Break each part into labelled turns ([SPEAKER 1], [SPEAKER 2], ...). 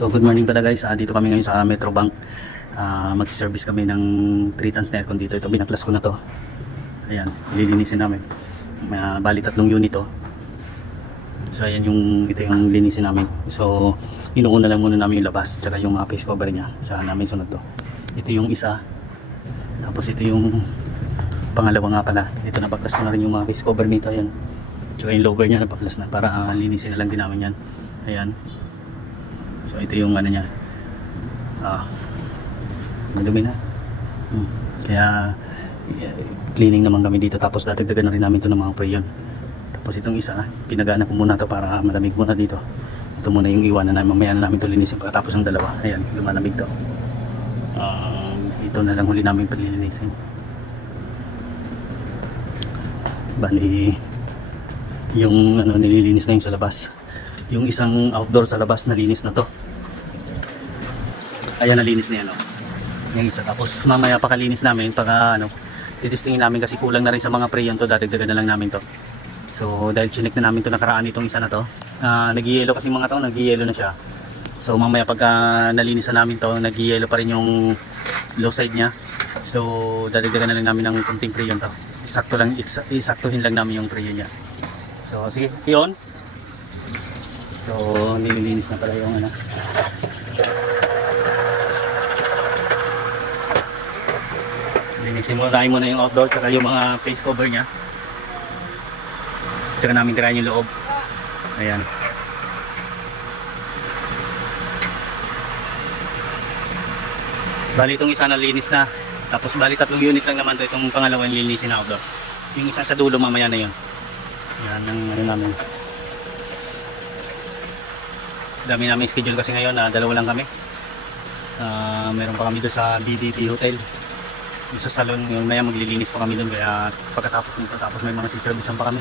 [SPEAKER 1] So good morning pala guys, Ah, dito kami ngayon sa Metro Bank. Ah, Mag-service kami ng 3 tons na aircon dito. Ito binaklas ko na to. Ayan, lilinisin namin. Uh, bali tatlong unit to. So ayan yung ito yung linisin namin. So inuuna lang muna namin yung labas tsaka yung mga face cover niya. Sa namin sunod to. Ito yung isa. Tapos ito yung pangalawa nga pala. Ito napaklas ko na rin yung mga face cover nito. Ayan. Tsaka yung lower niya napaklas na para ah, linisin na lang din namin yan. Ayan. So ito yung ano niya. Ah. Madumi na. Hmm. Kaya cleaning naman kami dito tapos dadagdagan na rin namin to ng mga prayon. Tapos itong isa, pinagana ko muna to para malamig muna dito. Ito muna yung iwanan namin. Mamaya na namin to linisin pagkatapos ng dalawa. Ayan, lumalamig to. Um, ito na lang huli namin paglilinisin. Bali, yung ano, nililinis na yung sa labas. Yung isang outdoor sa labas, nalinis na to. Ayan, nalinis na yan. Oh. Yung isa. Tapos mamaya pakalinis namin, pagka ano, titistingin namin kasi kulang na rin sa mga preyon to, dadagdagan na lang namin to. So dahil chinik na namin to nakaraan itong isa na to, uh, nag-yellow kasi mga to, nag-yellow na siya. So mamaya pagka nalinisan namin to, nag-yellow pa rin yung low side niya. So dadagdagan na lang namin ng kunting preyon to. Isakto lang, isa- isaktuhin lang namin yung preyon niya. So sige, yun. So nililinis na pala yung ano. Linisin tayo muna yung outdoor tsaka yung mga face cover niya. Tsaka namin tirahan yung loob. Ayan. Bali itong isa na linis na. Tapos bali tatlong unit lang naman to itong pangalawang linisin na outdoor. Yung isa sa dulo mamaya na yun. Yan ang ano namin. Dami namin schedule kasi ngayon na dalawa lang kami. Ah, meron pa kami doon sa BBB Hotel yung sa salon yung maya maglilinis pa kami doon kaya pagkatapos nito tapos may mga siservisan pa kami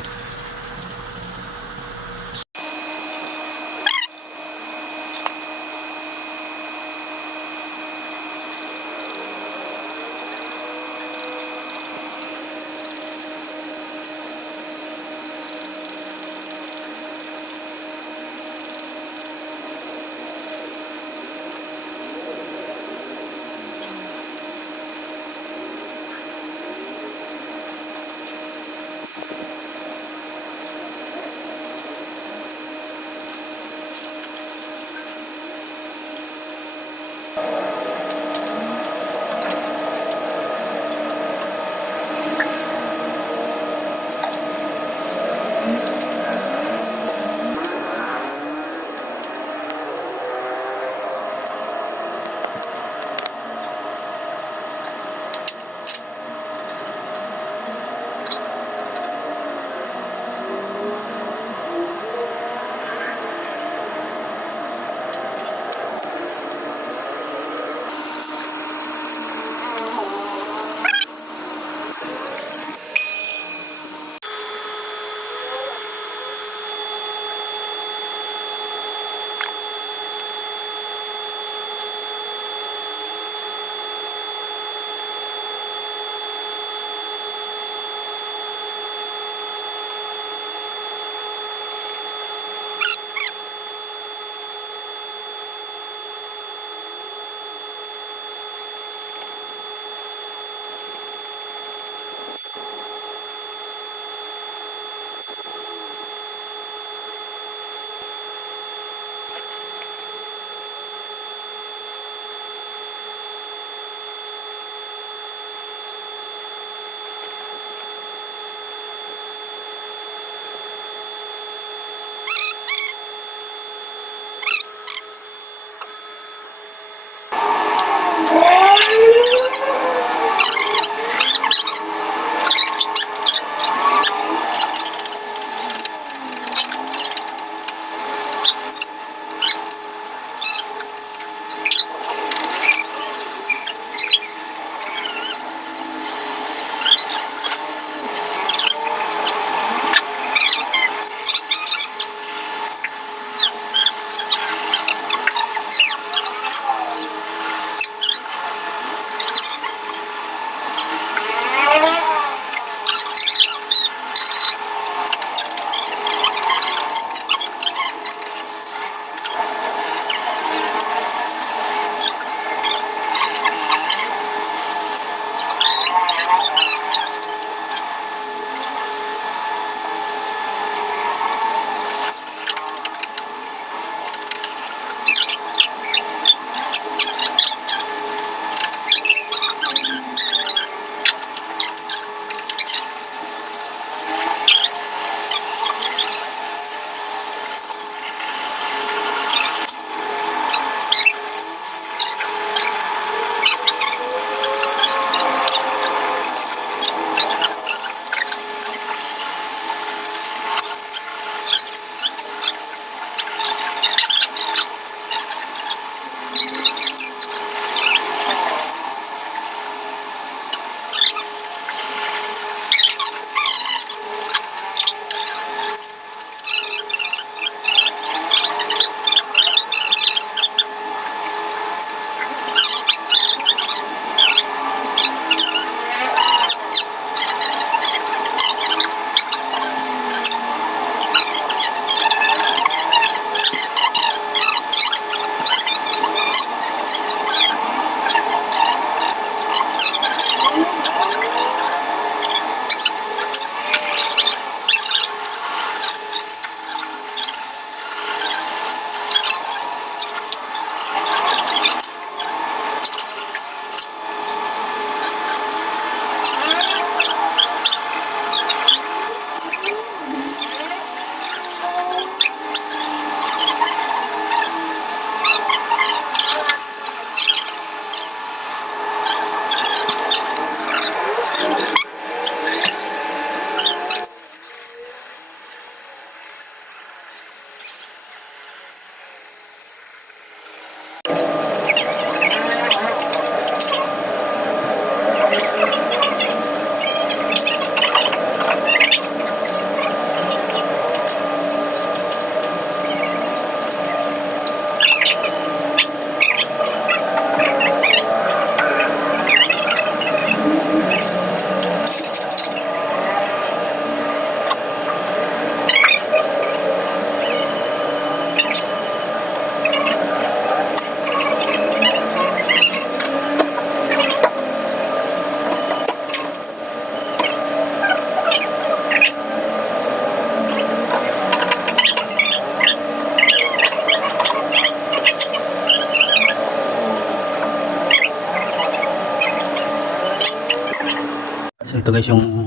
[SPEAKER 1] ito guys yung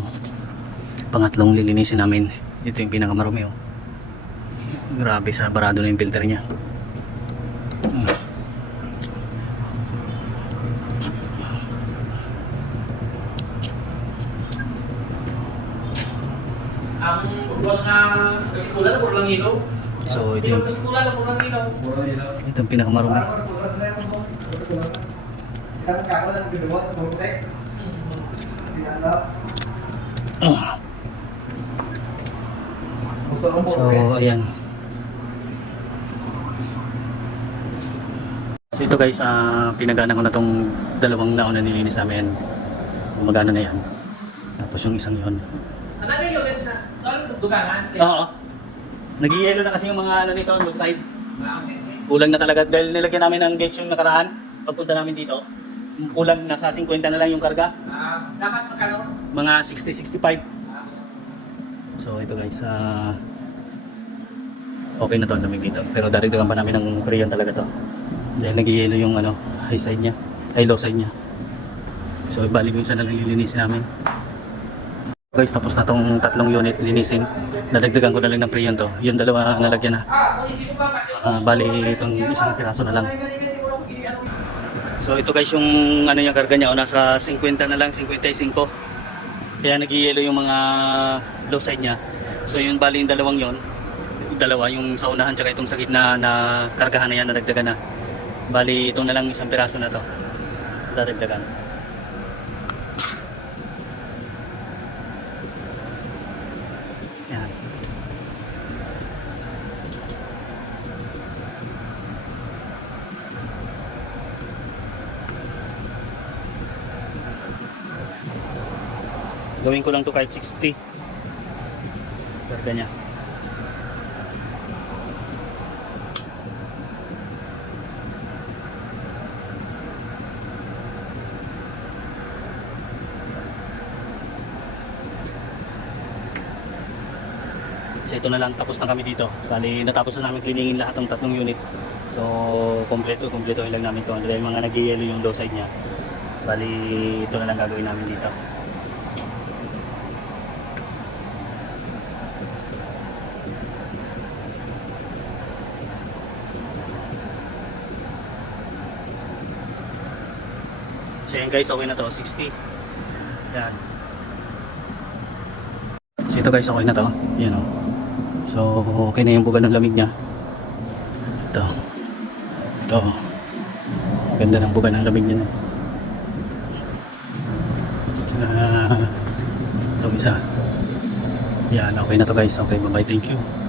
[SPEAKER 1] pangatlong lilinisin namin. Ito yung pinakamarumi oh. Grabe sa barado na yung filter niya. Mm.
[SPEAKER 2] ang buwas na kasikulan na lang ilaw.
[SPEAKER 1] So ito
[SPEAKER 2] Ito
[SPEAKER 1] yung,
[SPEAKER 2] kasikulan na lang ilaw.
[SPEAKER 1] ito yung pinakamarumi. So ayan. So ito guys, ah pinagana ko na tong dalawang naon na nilinis namin. Gumagana na yan. Tapos yung isang yon.
[SPEAKER 2] Ano na yun, dugangan.
[SPEAKER 1] Oo. Nag-yelo na kasi yung mga ano nito, road side.
[SPEAKER 2] Ah.
[SPEAKER 1] Kulang na talaga dahil nilagyan namin ng gauge yung nakaraan. Pagpunta namin dito, kulang nasa 50 na lang yung karga.
[SPEAKER 2] Dapat magkano?
[SPEAKER 1] Mga 60-65.
[SPEAKER 2] Ah,
[SPEAKER 1] So ito guys, ah okay na to ang lamig dito. Pero darigdagan pa namin ng Korean talaga to. Dahil nag-yelo yung ano, high side niya, ay low side niya. So bali yung isa na lang lilinisin namin. Guys, tapos na tong tatlong unit linisin. Nadagdagan ko na lang ng Prion to. Yung dalawa nalagyan na.
[SPEAKER 2] Ah,
[SPEAKER 1] Ah, bali itong isang piraso na lang. So ito guys yung ano yung karga niya, o, nasa 50 na lang, 55. Kaya nag-yelo yung mga low side niya. So yun bali yung dalawang yon dalawa yung sa unahan tsaka itong sa gitna na kargahan na yan nadagdagan na. Bali itong na lang isang piraso na to. Dadagdagan. Gawin ko lang to kahit 60. Karga niya. So ito na lang, tapos na kami dito. Bali, natapos na namin cleaningin lahat ng tatlong unit. So, kompleto, kompleto lang namin to. Dahil mga nag-yellow yung low side niya. Bali, ito na lang gagawin namin dito. So yan guys, okay na to, 60. Yan. So ito guys, okay na to. Yan o. So, okay na yung buga ng lamig niya. Ito. Ito. Ganda ng buga ng lamig niya. Uh, itong isa. Yan, okay na to guys. Okay, bye-bye. Thank you.